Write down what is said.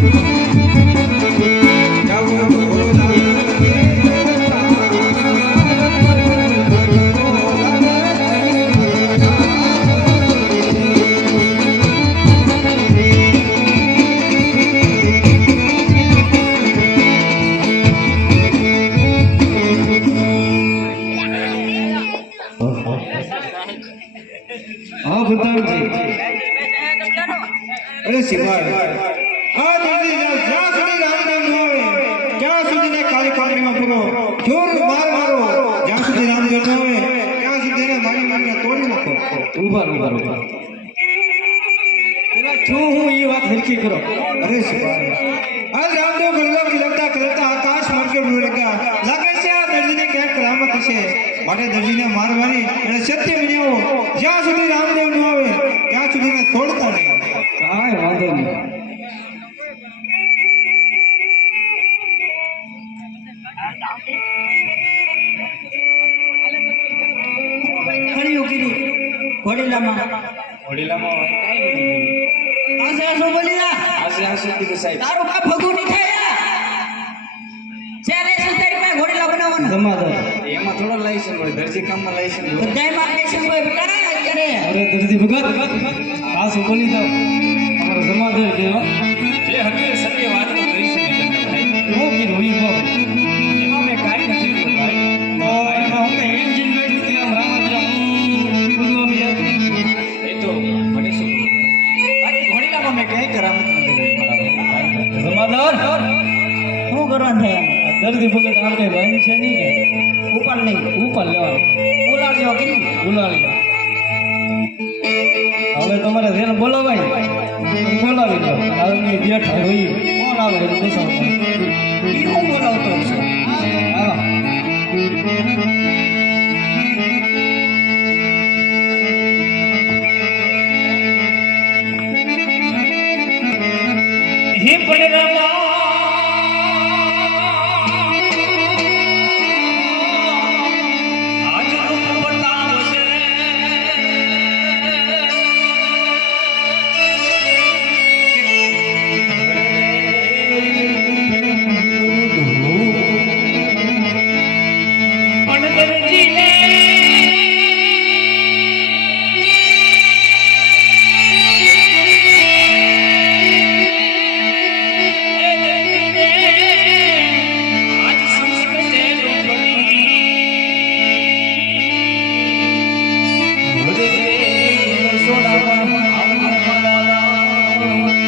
हाँ बताओ अरे सिवाय आ दर्दी ज्યાં સુધી રામનામ ન આવે ત્યાં સુધી ને કાળી કોટડીમાં પૂરો જોર માર મારો જ્યાં સુધી રામનામ ન આવે ત્યાં સુધી ને મારી મારીને તોડી નાખો ઉભા પેલા છું હું એ વાત હરખી કરો અરે સિવાય આજ રામદેવ ગલ્લો લગતા કરતા આકાશ મરકે ડૂબે લગા લાગે છે આ દર્દીને ક્યાંક કરામત હશે માટે દર્દીને મારવાની અને સત્ય બન્યો જ્યાં સુધી રામદેવ ન આવે ત્યાં સુધી ને છોડતા નહીં કાંઈ વાંધો નહીં ઘોડીલામાં આસે આસો બોલીયા આસે આસો કીધું સાહેબ તારું કા ફગું ની થયા ચાલે સુતારી માં ઘોડીલા બનાવવાનો જમાદાર એમાં થોડો લાયસન્સ હોય દરજી કામમાં લાયસન્સ હોય બધાય માં લાયસન્સ હોય બેટા કરે અરે દરજી ભગત આસો બોલી દો અમારો જમાદાર કેવો જે હકે સત્ય વાત કરી છે હું કીધું ઈ કો એમાં મે કાઈ નથી કીધું ભાઈ એમાં હું કે એન્જિન વેટ થી આમ રામા એ તો મને શું બાકી ઘોડીલામાં મે કઈ કરામત નથી જમાદાર શું કરવાનું થાય દર્દી ભગત આમ કઈ ભાઈ છે નહીં કે ઉપર લેવાનું બોલાવ્યો કે બોલાવ્યો હવે તમારે જેને બોલાવાય બોલાવી દો હવે બેઠા હોય કોણ આવે એટલે બેસાડો ઈ હું બોલાવતો છું હા હે પડે રામા